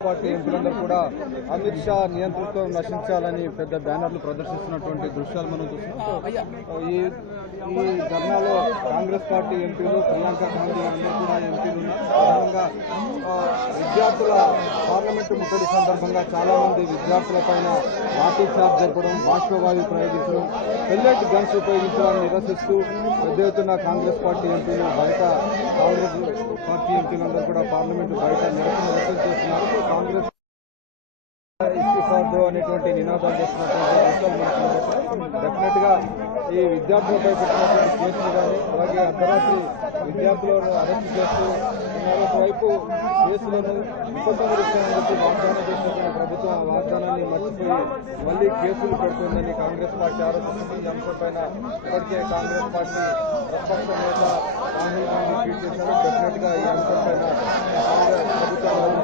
Party ఎంపీలందరూ కూడా అమిత్ షా నియంతృత్వం నశించాలని పెద్ద బ్యానర్లు ప్రదర్శిస్తున్నటువంటి దృశ్యాలు మనం చూస్తున్నాం. ఈ ధర్నాలో కాంగ్రెస్ పార్టీ ఎంపీలు, ప్రియాంక గాంధీ అందరూ కూడా ఎంపీలు ఉన్నారు. ప్రధానంగా విద్యార్థుల పార్లమెంటు ముట్టడి సందర్భంగా చాలా మంది విద్యార్థుల పైన లాఠీ చార్జ్ జరపడం, బాష్పవాయువు ప్రయోగించడం, పెల్లెట్ గన్స్ ఉపయోగించడాన్ని నిరసిస్తూ పెద్ద ఎత్తున కాంగ్రెస్ పార్టీ ఎంపీలు బయట, కాంగ్రెస్ పార్టీ ఎంపీలందరూ కూడా పార్లమెంటు బయట నిరసన వ్యక్తం చేస్తున్నారు. కాంగ్రెస్ ఇస్తిఫాదో అనేటువంటి నినాదాలు చేస్తున్నటువంటి డెఫినెట్ గా ఈ విద్యార్థులపై పెట్టినటువంటి కేసులు కానీ, అలాగే అర్ధరాత్రి విద్యార్థులను అరెస్ట్ చేస్తూ మరోవైపు కేసులను ఉపసంహరిస్తామని వాగ్దానం చేసినటువంటి ప్రభుత్వం ఆ వాగ్దానాన్ని మర్చిపోయి మళ్లీ కేసులు పెడుతుందని కాంగ్రెస్ పార్టీ ఆరోపిస్తుంది. ఈ అంశంపైన ఇప్పటికే కాంగ్రెస్ పార్టీ ప్రతిపక్ష నేత రాహుల్ గాంధీ ట్వీట్ చేశారు. డెఫినెట్ గా ఈ అంశంపైన కాంగ్రెస్ ప్రభుత్వం